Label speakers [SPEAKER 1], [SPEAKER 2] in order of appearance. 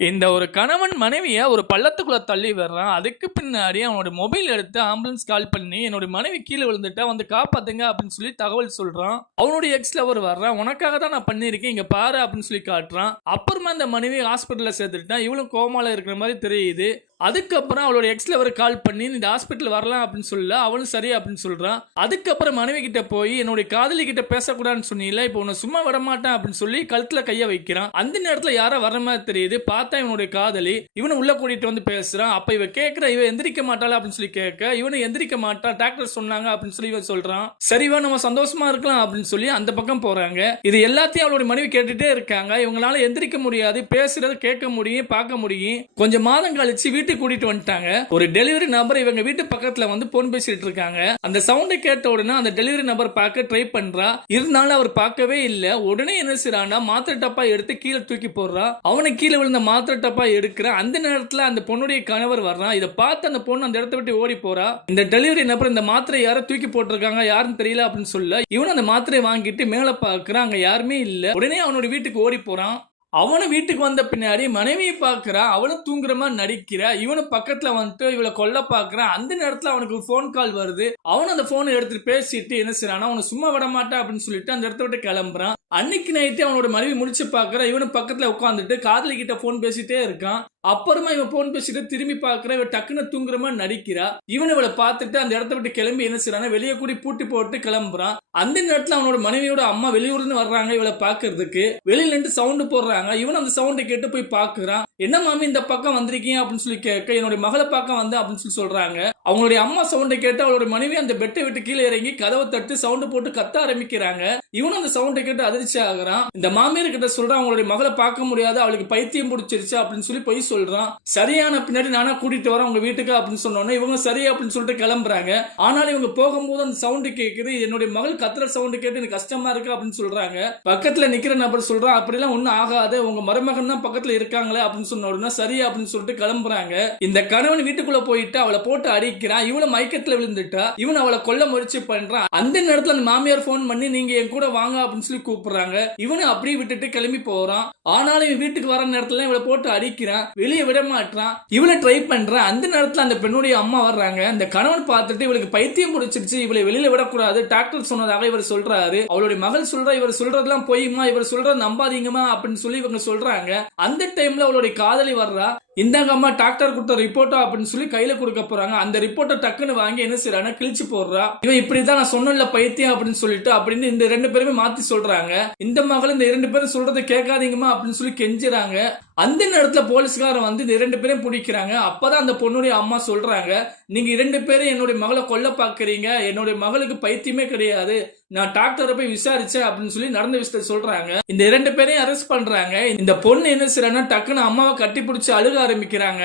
[SPEAKER 1] இந்த ஒரு கணவன் மனைவியை ஒரு பள்ளத்துக்குள்ளே தள்ளி விடுறான். அதுக்கு பின்னாடி அவனோட மொபைல் எடுத்து ஆம்புலன்ஸ் கால் பண்ணி, என்னோட மனைவி கீழே விழுந்துட்டா, வந்து காப்பாத்துங்க" அப்படின்னு சொல்லி தகவல் சொல்கிறான் அவனுடைய எக்ஸ் லவர் வர்றான். "உனக்காக தான் நான் பண்ணியிருக்கேன். இங்கே பாரு" அப்படின்னு சொல்லி காட்டுறான். அப்புறமா இந்த மனைவி ஹாஸ்பிட்டலில் சேர்த்துட்டான். இவளும் கோமால இருக்கிற மாதிரி தெரியுது. அதுக்கப்புறம் அவளோட எக்ஸ் லவர் கால் பண்ணி, இந்த ஹாஸ்பிட்டல் வரலாம்" அப்படின்னு சொல்ல, அவளும் சரி அப்படின்னு சொல்றான். அதுக்கப்புறம் மனைவி கிட்ட போய், "என்னுடைய காதலி கிட்ட பேசக்கூடாதுன்னு சொன்னீங்களா இப்போ உன்னை சும்மா விட மாட்டேன்" அப்படின்னு சொல்லி கழுத்துல கைய வைக்கிறான். அந்த நேரத்துல யாரோ வர்ற மாதிரி தெரியுது. பார்த்தா இவனுடைய காதலி. இவனை உள்ள கூட்டிட்டு வந்து பேசுறான். அப்ப இவ கேக்குறா, இவ எந்திரிக்க மாட்டாளா அப்படின்னு சொல்லி கேட்க, இவனை எந்திரிக்க மாட்டா, டாக்டர் சொன்னாங்க அப்படின்னு சொல்லி இவன் சொல்றான். சரிவா நம்ம சந்தோஷமா இருக்கலாம் அப்படின்னு சொல்லி அந்த பக்கம் போறாங்க. இது எல்லாத்தையும் அவளுடைய மனைவி கேட்டுட்டே இருக்காங்க. இவங்களால எந்திரிக்க முடியாது. பேசுறது கேட்க முடியும், பார்க்க முடியும். கொஞ்சம் மாதம் கழிச்சு வீட்டு வீட்டுக்கு கூட்டிட்டு வந்துட்டாங்க. ஒரு டெலிவரி நபர் இவங்க வீட்டு பக்கத்துல வந்து போன் பேசிட்டு இருக்காங்க. அந்த சவுண்டை கேட்ட உடனே அந்த டெலிவரி நபர் பார்க்க ட்ரை பண்றா. இருந்தாலும் அவர் பார்க்கவே இல்ல. உடனே என்ன செய்றான்னா, மாத்திரை டப்பா எடுத்து கீழே தூக்கி போடுறா. அவனை கீழே விழுந்த மாத்திரை டப்பா எடுக்கிற அந்த நேரத்துல அந்த பொண்ணுடைய கணவர் வர்றான். இதை பார்த்து அந்த பொண்ணு அந்த இடத்த விட்டு ஓடி போறா. இந்த டெலிவரி நபர் இந்த மாத்திரை யாரோ தூக்கி போட்டிருக்காங்க யாருன்னு தெரியல அப்படின்னு சொல்ல இவன் அந்த மாத்திரையை வாங்கிட்டு மேல பாக்குறான் அங்க யாருமே இல்ல. உடனே அவனோட வீட்டுக்கு ஓடி போறான். அவனும் வீட்டுக்கு வந்த பின்னாடி மனைவியை பார்க்குறான் அவளும் தூங்குற மாதிரி நடிக்கிறா. இவனும் பக்கத்துல வந்துட்டு இவளை கொல்ல பார்க்குறான் அந்த நேரத்துல அவனுக்கு ஃபோன் கால் வருது. அவனும் அந்த ஃபோனை எடுத்துட்டு பேசிட்டு என்ன செய்யறான் அவனை சும்மா விட மாட்டான் அப்படின்னு சொல்லிட்டு அந்த இடத்த விட்டு கிளம்புறான். அன்னைக்கு நைட்டு அவனோட மனைவி முடிச்சு பார்க்கறா. இவனும் பக்கத்துல உட்காந்துட்டு காதலி கிட்ட போன் பேசிட்டே இருக்கான். அப்புறமா இவன் போன் பேசிட்டு திரும்பி பார்க்கறா. இவன் டக்குன்னு தூங்குற மாதிரி நடிக்கிறா. இவன் இவளை பார்த்துட்டு அந்த இடத்த விட்டு கிளம்பி என்ன செய்றான்னா, வெளியே கூடி பூட்டி போட்டு கிளம்புறான். அந்த நேரத்துல அவனோட மனைவியோட அம்மா வெளியூர்ல வர்றாங்க இவளை பார்க்கறதுக்கு. வெளியில இருந்து சவுண்டு போடுறாங்க. இவன் அந்த சவுண்டை கேட்டு போய் பாக்குறான் "என்ன மாமி இந்த பக்கம் வந்திருக்கீங்க?" அப்படின்னு சொல்லி கேட்க, "என்னுடைய மகளை பக்கம் வந்தேன்" அப்படின்னு சொல்லி சொல்றாங்க. அவங்களுடைய அம்மா சவுண்டை கேட்டு அவளோட மனைவி அந்த பெட்டை விட்டு கீழே இறங்கி கதவை தட்டு சவுண்ட் போட்டு கத்த ஆரம்பிக்கிறாங்க. இவனும் அந்த சவுண்டை கேட்டு அதிர்ச்சி ஆகுறான். இந்த மாமியார் கிட்ட சொல்றான், "அவங்களுடைய மகளை பார்க்க முடியாது. அவளுக்கு பைத்தியம் பிடிச்சிருச்சு" அப்படின்னு சொல்லி போய் சொல்றான். சரியான பின்னாடி நானா கூட்டிட்டு வரேன் உங்க வீட்டுக்கு அப்படின்னு சொன்னோன்னே இவங்க சரி அப்படின்னு சொல்லிட்டு கிளம்புறாங்க. ஆனாலும் இவங்க போகும்போது அந்த சவுண்ட் கேக்குது. என்னுடைய மகள் கத்துற சவுண்ட் கேட்டு எனக்கு கஷ்டமா இருக்கு அப்படின்னு சொல்றாங்க. பக்கத்துல நிக்கிற நபர் சொல்றான், "அப்படிலாம் ஒண்ணும் ஆகாது. உங்க மருமகன் தான் பக்கத்துல இருக்காங்களே" அப்படின்னு சொன்ன உடனே சரி அப்படின்னு சொல்லிட்டு கிளம்புறாங்க. இந்த கணவன் வீட்டுக்குள்ள போயிட்டு அவளை போட்டு அடிக்கிறான். இவளும் மயக்கத்துல விழுந்துட்டா. இவன் அவளை கொல்ல முயற்சி பண்றான். அந்த நேரத்துல அந்த மாமியார் போன் பண்ணி நீங்க என் கூட வாங்க அப்படின்னு சொல்லி கூப்பிடுறாங்க. இவனு அப்படியே விட்டுட்டு கிளம்பி போறான். ஆனாலும் இவன் வீட்டுக்கு வர நேரத்துல இவளை போட்டு அடிக்கிறான். வெளியே விட மாட்டான். இவளை ட்ரை பண்றான். அந்த நேரத்துல அந்த பெண்ணுடைய அம்மா வர்றாங்க. அந்த கணவன் பார்த்துட்டு இவளுக்கு பைத்தியம் பிடிச்சிருச்சு. இவளை வெளியில விடக்கூடாது. டாக்டர் சொன்னதாக இவர் சொல்றாரு. அவளுடைய மகள் சொல்றா இவர் சொல்றதெல்லாம் பொய்மா. இவர் சொல்ற நம்பாதீங்கம்மா அப்படின்னு சொல்லி இவங்க சொல்றாங்க. அந்த டைம்ல அவளுடைய காதலி வர்றா. இந்தாங்க அம்மா டாக்டர் கொடுத்த ரிப்போர்ட்டா அப்படின்னு சொல்லி கையில கொடுக்க போறாங்க. அந்த ரிப்போர்ட்டை டக்குன்னு வாங்கி என்ன செய்யறாங்க கிழிச்சு போடுறா. இவன் இப்படிதான் நான் சொன்னேன்ல பைத்தியம் அப்படின்னு சொல்லிட்டு அப்படின்னு இந்த ரெண்டு பேருமே மாத்தி சொல்றாங்க. இந்த மகள் இந்த இரண்டு பேரும் சொல்றதை கேட்காதீங்கம்மா அப்படின்னு சொல்லி கெஞ்சுறாங்க. அந்த நேரத்துல போலீஸ்காரன் வந்து இந்த இரண்டு பேரையும் பிடிக்கிறாங்க. அப்பதான் அந்த பொண்ணுடைய அம்மா சொல்றாங்க, "நீங்க இரண்டு பேரும் என்னுடைய மகளை கொல்ல பாக்குறீங்க என்னுடைய மகளுக்கு பைத்தியமே கிடையாது. நான் டாக்டரை போய் விசாரிச்சேன்" அப்படின்னு சொல்லி நடந்த விஷயத்தை சொல்றாங்க. இந்த இரண்டு பேரையும் அரெஸ்ட் பண்றாங்க. இந்த பொண்ணு என்ன செய்யறாங்கன்னா டக்குன்னு அம்மாவை கட்டி பிடிச்சி அழுக ஆரம்பிக்கிறாங்க.